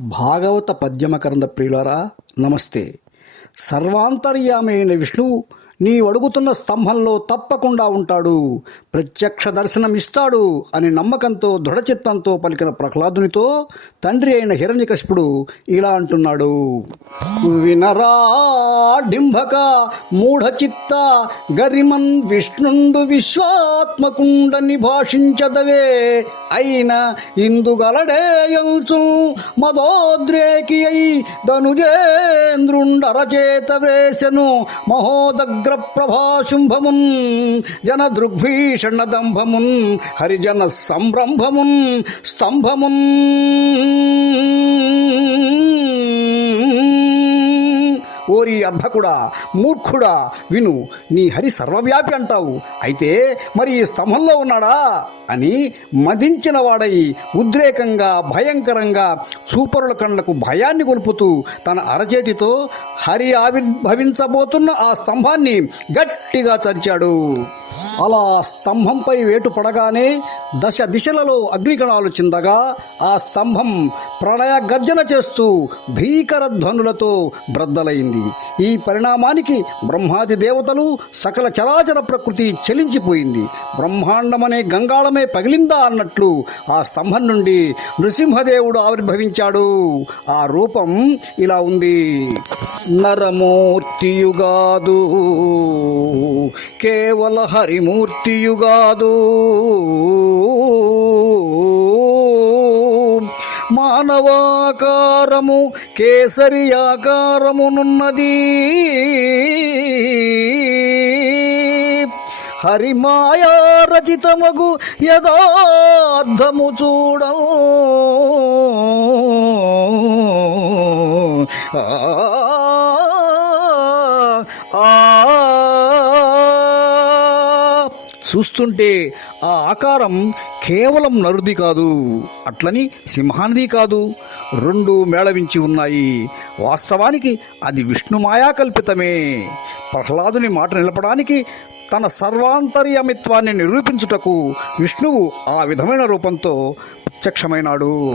భాగవత పద్యమకరంద ప్రియులరా నమస్తే. సర్వాంతర్యామైన విష్ణువు నీ అడుగుతున్న స్తంభంలో తప్పకుండా ఉంటాడు. ప్రత్యక్ష దర్శనం ఇస్తాడు అని నమ్మకంతో దృఢచిత్తంతో పలికిన ప్రహ్లాదునితో తండ్రి అయిన హిరణ్యకశిపుడు ఇలా అంటున్నాడు. వినరా డింభక మూఢచిత్త గరిమన్ విష్ణుండు విశ్వాత్మకుండని భాషించదవే అయిన ఇందుగలడేయంచు మదోద్రేకి అయి ధనుజేంద్రుండరచేత వేసెను మహోదగ్ర ప్రభాశుంభమున్ జన దృగ్భీషణ దంభమున్ హరిజన సంరంభమున్ స్తంభమున్. ఓ ఈ అర్ధకుడా మూర్ఖుడా విను నీ హరి సర్వవ్యాపి అంటావు. అయితే మరి ఈ స్తంభంలో ఉన్నాడా? అని మదించిన వాడై ఉద్రేకంగా భయంకరంగా సూపరుల కళ్ళకు భయాన్ని గొలుపుతూ తన అరచేతితో హరి ఆవిర్భవించబోతున్న ఆ స్తంభాన్ని గట్టిగా చరిచాడు అలా స్తంభంపై వేటు పడగానే దశ దిశలలో అగ్నికణాలు చిందగా ఆ స్తంభం ప్రళయ గర్జన చేస్తూ భీకర ధ్వనులతో బ్రద్దలైంది. ఈ పరిణామానికి బ్రహ్మాది దేవతలు సకల చరాచర ప్రకృతి చెలించిపోయింది. బ్రహ్మాండమనే గంగాళమే పగిలిందా అన్నట్లు ఆ స్తంభం నుండి నృసింహదేవుడు ఆవిర్భవించాడు. ఆ రూపం ఇలా ఉంది. నరమూర్తియుగాదు కేవల హరిమూర్తియుగాదు మానవాకారము కేసరి ఆకారమునున్నది. హరిమాయారచితమగు యథార్థము చూడ చూస్తుంటే ఆ ఆకారం కేవలం నరుది కాదు అట్లని సింహానిది కాదు. రెండు మేళవించి ఉన్నాయి. వాస్తవానికి అది విష్ణుమాయా కల్పితమే. ప్రహ్లాదుని మాట నిలపడానికి తన సర్వాంతర్యమిత్వాన్ని నిరూపించుటకు విష్ణువు ఆ విధమైన రూపంతో ప్రత్యక్షమైనాడు.